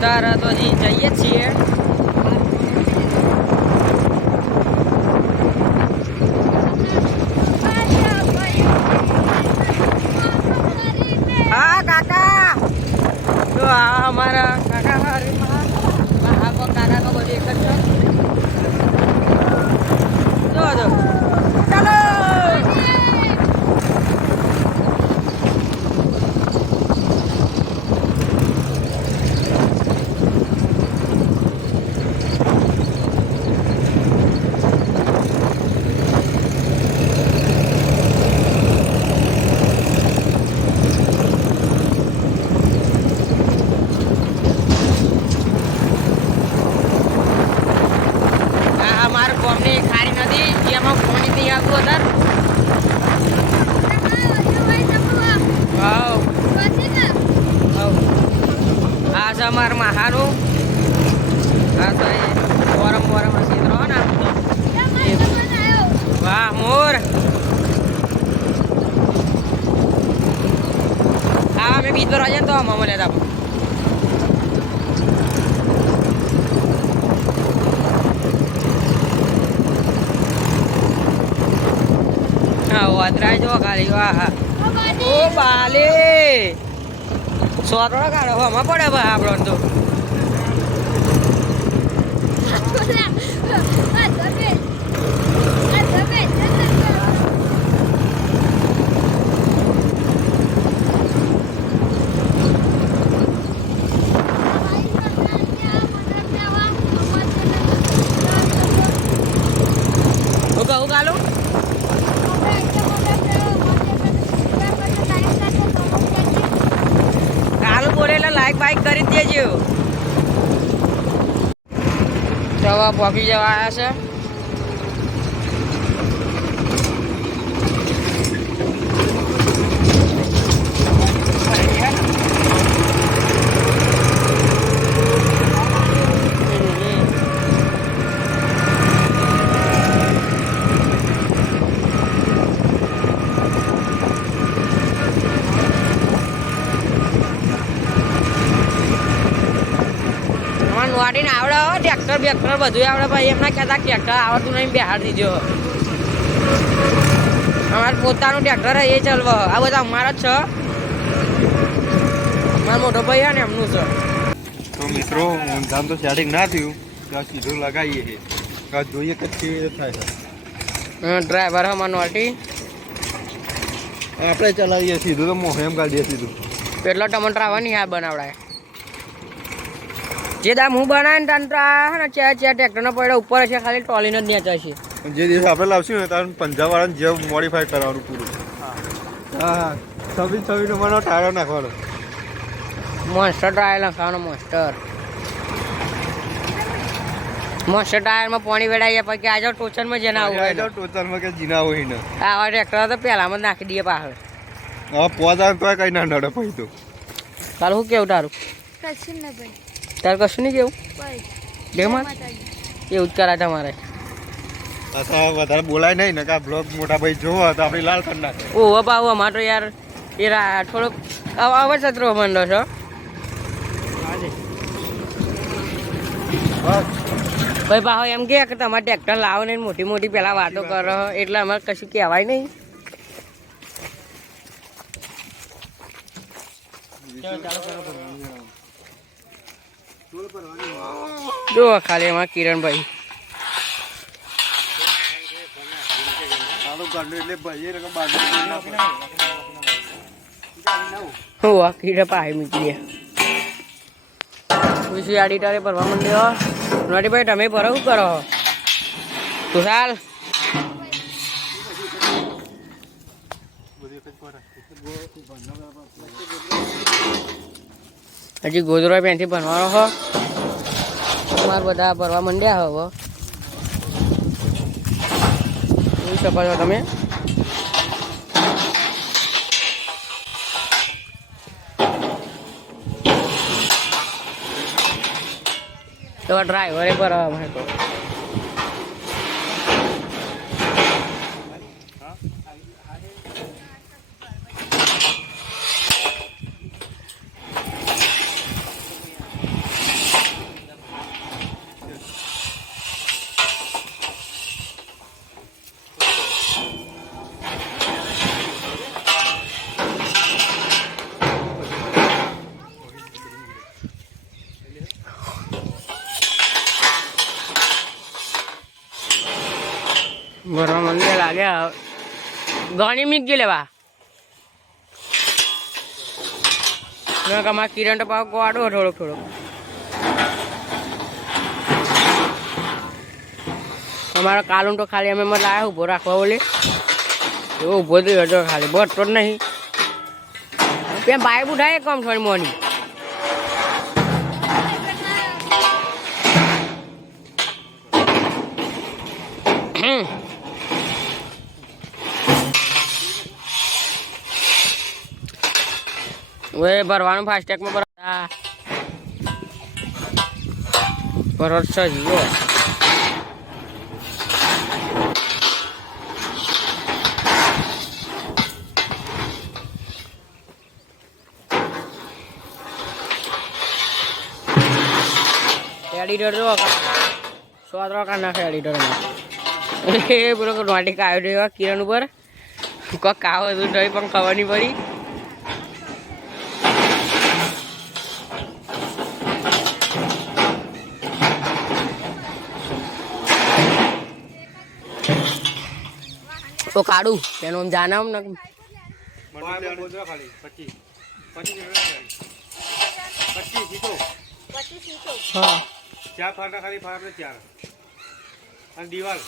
અત્યારે તો હજી જઈએ છીએ હા કાકા તો આ અમારા કાકા હારીમાં કાકો કાકા તો બધી એક જ છે જો જો ચાલો આ અમારા ગામની ખારી નદી જેમાં પાણી નહીં આવતું અત્યારે હાવ હાવ આ છે અમારા મહાનું આ તો એ વરમ વરમ સીધરો ને આમ તો વાહ મોર આ અમે બીજ પર આજે તો આમાં મળ્યા હતા હા વાદરા જો ખાલી વાહ ઓ બાલે સોતડો કાઢો હમાં પડે ભાઈ આપણો તો. હું કહું કાલું કાલું બોલે એટલે લાઈક બાઈક કરી જ દેજો હવે પહોંચી જવા આવ્યા છે અમારે નોડીને આવડે હો ટ્રેક્ટર બધું આવડે ભાઈ. એમના કહેતા ટ્રેક્ટર આવડતું નહીં બિહાર દીધો અમારે પોતાનું ટ્રેક્ટર એ ચલવો. આ બધા અમારા જ છે. મારો મોટો ભાઈ છે ને એમનું છે. તો મિત્રો ઊંધામ તો સેટિંગ ના થયું ત્યાં સીધું લગાવીએ છે જોઈએ કે કેવી રીતે થાય છે. ડ્રાઈવર અમારો નોટી આપણે ચલાવીએ સીધું તો મોહ એમ કાઢીએ સીધું. પેટલો ટમાટર આવવાની આ બનાવડાય. જે દામ હું બનાવીને તાન તો આ હે ને ચાર ચાર ટ્રેક્ટરનો પડ્યો ઉપર છે ખાલી ટ્રોલીનો જ નેચા છે જે દિવસ આપણે લાવશું ને તારે પંજાબ વાળાને જે મોડિફાઈ કરવાનું પૂરું. હા. છવ્વીસ છવ્વીસ નંબરનો ટાયર નાખવાનો. મોન્સ્ટર ટાયર લખાવાનો મોન્સ્ટર મોન્સ્ટર ટાયરમાં પાણી વેડાઈએ પછી આજે ટોચનમાં જેના આવું હોય ને. ટોચરમાં કે જીના હોય ને. આવા ટ્રેક્ટર તો પહેલામાં નાખી દઈએ પાછળ. હવે પોતા તો કઈ ના નડે પછી તો. તારું શું કેવું તારું? તારું કશું નહીં કેવું? બેમાં? એવું જ કરાય તમારે અથવા વધારે બોલાય નહીં ને કે બ્લોગ મોટા ભાઈ જોવો તો આપણી લાલ કરી નાખે. ઓહો બાબુ અમારે તો યાર એ રા- થોડોક આવ- અવાજ સત્રો મંડો છો? ભાઈ ભાવ એમ કે કે તમારે ટ્રેક્ટર લાવો ને મોટી મોટી પેલા વાતો કરો એટલે અમારે કશું કહેવાય નહીં. જો ખાલી એમાં કિરણભાઈ. હું આ કીડા પાહી મૂકી દે. પછી આડી તારે ભરવા માંડ્યો નોટી ભાઈ, તમે ભરો શું કરો? તું ચાલ. હજી ગોધરા પેનથી ભણવાનો હો. તમારે બધા ભરવા માંડ્યા હવે જોઈ શકો છો તમે? તો ડ્રાઈવરે ભરવા મને લાગે. ઘણી મીક જે લેવા. મેં કમા કિરણ પાવ ગોડો થોડોક થોડોક. અમારો કાલું તો ખાલી અમે મત લાયા, ઊભો રાખવા બોલે એવો ઊભો થયો ખાલી બટતો જ નહીં. ત્યાં બાઈક ઉઠાય કમ થોડી મોની હવે ભરવાનું ફાસ્ટેગમાં ભરવા ભરત છે જીવો. એડિટર જો સોતરો કાઢ નાખે એડિટરમાં એ પેલો નોટિક આવ્યો રહ્યો, કિરણ ઉપર. કોક કાવ હતું તોય પણ ખબર નહીં પડી. તો કાઢું. તેનો આમ જાના આમ ને હા. ચાર ફાટા ખાલી ફાટા ચાર. અને દિવાલ.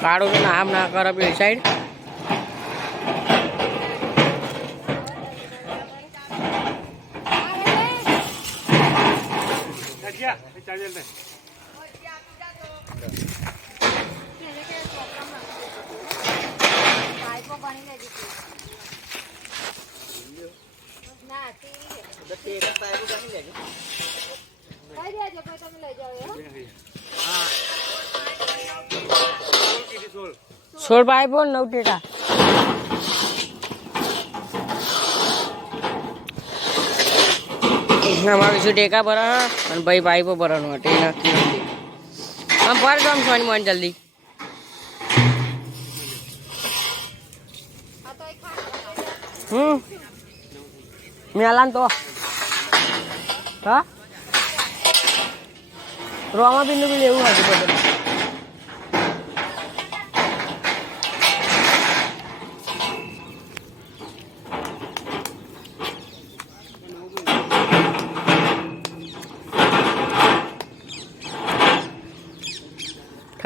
કાઢું તો આમ ના કરે પેલી સાઈડ ચાલ્યા એ ચાલ્યા ને સોળ. સોળ નવ ટેટા. અમારે શું ટેકા ભરા અને ભાઈ પાઇપો ભરવાનું હતું, એ નક્કી નથી. આમ પર કામ છોની મોન જલ્દી. હમ. મેલાન તો. હા? રોમા બિંદુ બી લેવું હતું બધું.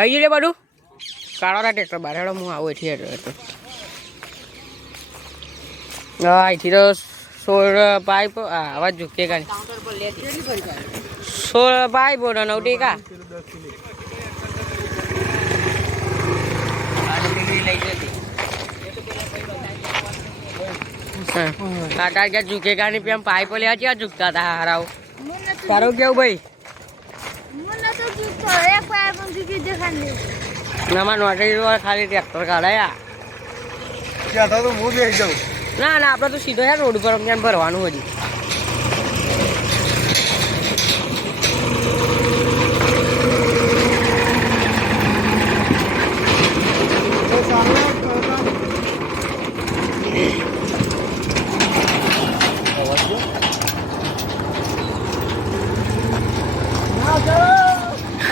થઈ ગયું રે બધું કાળો રા ટ્રેક્ટર બાર હેડો હું આવું એથી હેડો હા અહીંથી તો સોળ પાઇપ અવાજ ઝૂકે કાઢી સોળ પાઇપ ઓનો નવ ટેકા. કાટા ક્યાં ઝૂકે કાની પેમ પાઇપો લેવા ક્યાં ઝૂકતા હતા, હારાઓ. તારું કેવું ભાઈ? નામાં નોટરી ખાલી ટ્રેક્ટર કાઢાયા. ત્યાં તો હું બેસી જાઉં. ના ના આપણે તો સીધો યાર રોડ ઉપર અમને ભરવાનું હજી.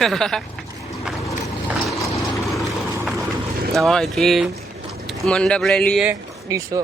હવે મંડપ લઈ લઈએ ડીશો.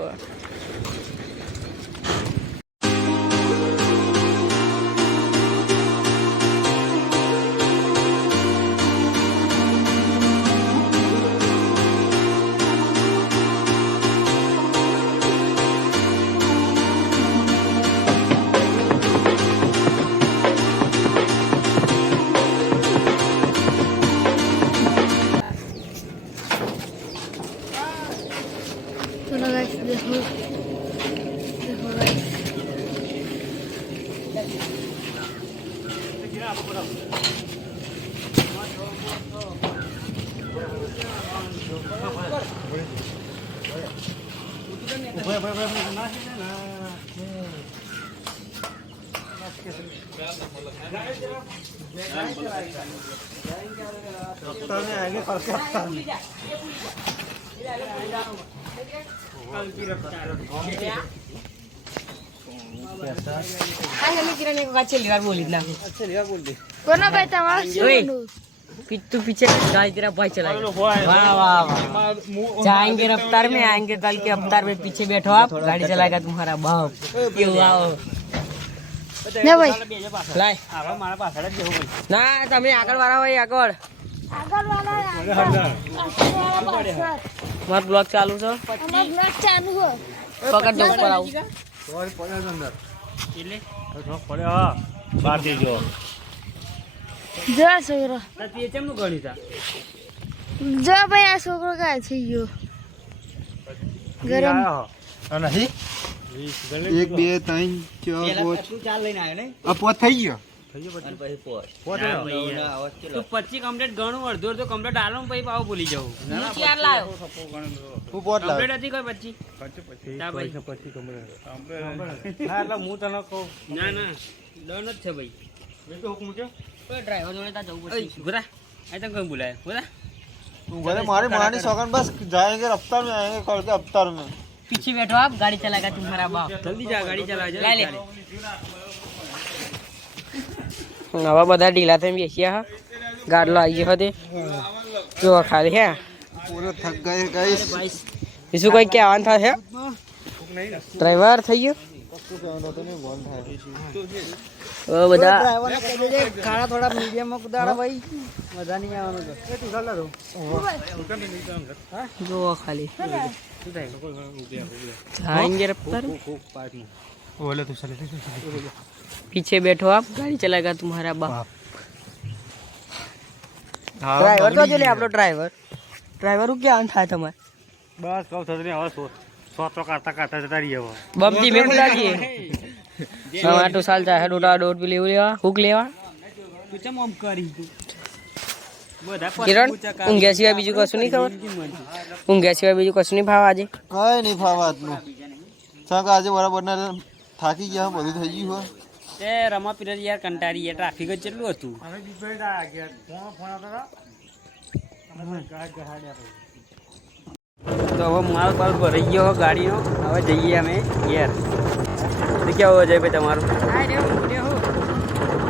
છેલ્લી વાર બોલી જ નાખું અચ્છા લેવા બોલ દે કોનો ભાઈ તમારો શું ઓય. બનવું? पी- तू पीछे गाड़ी तेरा भाई चलाएगा वाह वाह वाह जाएंगे रफ्तार में आएंगे कल के अवतार में पीछे बैठो आप गाड़ी चलाएगा तुम्हारा बाप क्यों आओ ના ભાઈ લાય ના તમે આગળ વાળા હોય આગળ આગળ વાળા આગળ. મારો બ્લોગ ચાલુ છે અમારો બ્લોગ ચાલુ હો પકડ દો ઉપર આવું બહાર દેજો જો આ છોકરો. જો ભાઈ આ છોકરો કાય છે ગયો. ગરમ. નહીં. એક બે ત્રણ ચાર પાંચ. આ પોત થઈ ગયો. તું પચી કમ્પ્લીટ ગણું અડધો અડધો કમ્પ્લીટ આલો ને પછી પાવ ભૂલી જવું ચાર લાયો? હું પોત લાવ. કમ્પ્લીટ હતી કોઈ પછી? ના ના એટલે હું તને કહું. ના ના. ડન જ છે ભાઈ. ડ્રાઈવર જોડે ત્યાં જવું ઓય, પડશે ઉભરા આ તને કોઈ બોલાય બોલા तुम बोले मारे मारने सौगन बस जाएंगे रफ्तार में आएंगे कल के अवतार में पीछे बैठो आप गाड़ी चलाएगा तुम्हारा बाप જલ્દી જા ગાડી ચલાવ લાય લે હવે બધા ઢીલા થઈને બેસ્યા હા ગાડલો આવી ગયો તે જો ખાલી હે पूरे थक गए गाइस બીજું કોઈ કહેવાનું થશે ડ્રાઈવર થઈ ગયો હવે બધા ખાડા થોડા મીડિયમમાં કુદાડા ભાઈ બધા નહીં આવવાનું જો ખાલી जाएंगे रफ्तार में। बोले तू चले तू चले पीछे बैठो आप गाड़ी चलाएगा तुम्हारा बाप हाँ ડ્રાઈવર તો જો લે આપણો ડ્રાઈવર ડ્રાઈવર હું ક્યાં થાય તમારે બસ કહું થતું હવે સો સો તો કાઢતા કાઢતા જતા રહીએ હવે બમતી મેં કુદાડીએ હવે આટલું સાલ ચાહે ડોટા દોઢ પી લેવું લેવા હુક લેવા તું ચમ આમ કરી તું બધા કિરણ ઊંઘ્યા સિવાય બીજું કશું નહીં ખબર? ઊંઘ્યા સિવાય બીજું કશું નહીં ભાવ આજે? કઈ નહીં ફાવા આજનું. સાંક આજે બરાબર ના થાકી ગયા બધું થઈ ગયું હોય. તે રમા પીરજ યાર કંટાળી યાર ટ્રાફિક જ કેટલું હતું. તો હવે માલ બાલ ભરાઈ ગયો ગાડીનો. હવે જઈએ અમે ઘેર. ક્યાં હોવા જાય ભાઈ તમારું?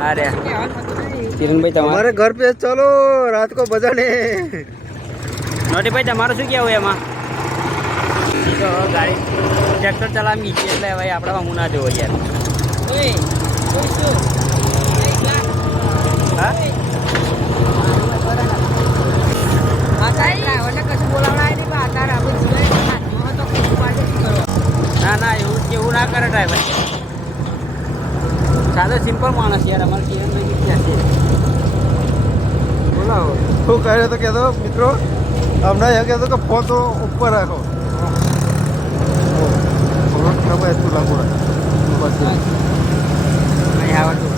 અરે કિરણભાઈ તમારે? ઘર પે ચલો રાત કો બજાને નોટી ભાઈ તમારું શું કહેવું એમાં? ગાડી ટ્રેક્ટર ચલાવી છે એટલે ભાઈ આપણા હું ના જોવો યાર હા? સાદો માણસ યાર અમારે કિરણભાઈ ક્યાં છે. બોલાવો. શું કહે તો કહેતો મિત્રો હમણાં એમ કહેતો કે ફોટો ઉપર રાખો. ખબર તું. લાગુ નહીં આવડતું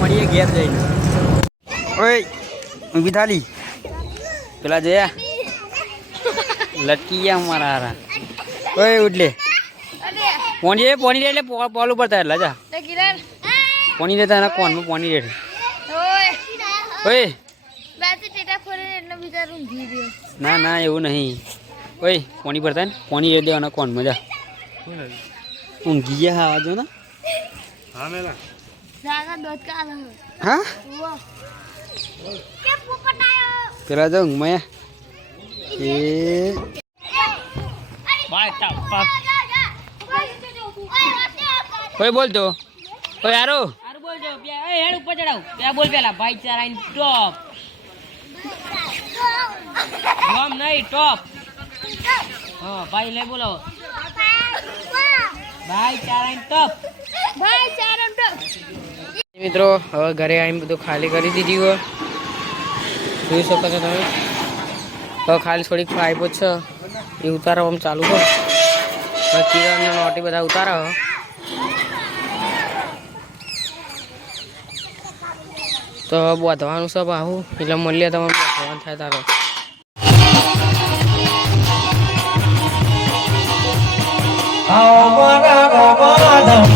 મળીએ ઘેર જઈને. ઓય થાલી? પેલા જોયા? લટકી ગયા અમારા હારા. ઓય ઉડલે. પોની પોણી રે પોની રે એટલે પો- પોલ ઉપર થાય એટલે જા. તે કિરણ. પોણી રેતા એના કોનમાં પોણી રે ઓય. ના ના એવું નહીં. ઓય પોની પર થાય ને પોની રે દેવાના કોનમાં જા. ઊંઘી ગયા હા જો ને. હા પોપટ આયો. પેલા જો ઊંઘમાં એ કોઈ બોલતો? તો યારો હારું બોલજો બે એ હેડ ઉપર ચડાવ. બે બોલ પેલા ભાઈ ચારાઈન ટોપ. ગમ નહીં ટોપ. હા ભાઈ લઈ બોલો ભાઈ ચારાઈન ટોપ. ભાઈ ચારમ તો મિત્રો હવે ઘરે આવીને બધું ખાલી કરી દીધી હોય. જોઈ શકો છો તમે. હવે ખાલી થોડીક પાઇપો છે. એ ઉતારવામાં ચાલુ કરો. કિરણ નોટી બધા ઉતારો તો બોધવાનું સબ આવું એટલે મળીએ તમે બોધવાનું થાય તારો. Oh, my God, oh, my Bala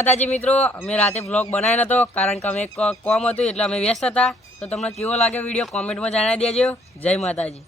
માતાજી મિત્રો, અમે રાતે બ્લોગ બનાવ્યો નહોતો કારણ કે અમે કોમ હતું એટલે અમે વ્યસ્ત હતા. તો તમને કેવો લાગે વીડિયો કોમેન્ટમાં જણાવી દેજો. જય માતાજી.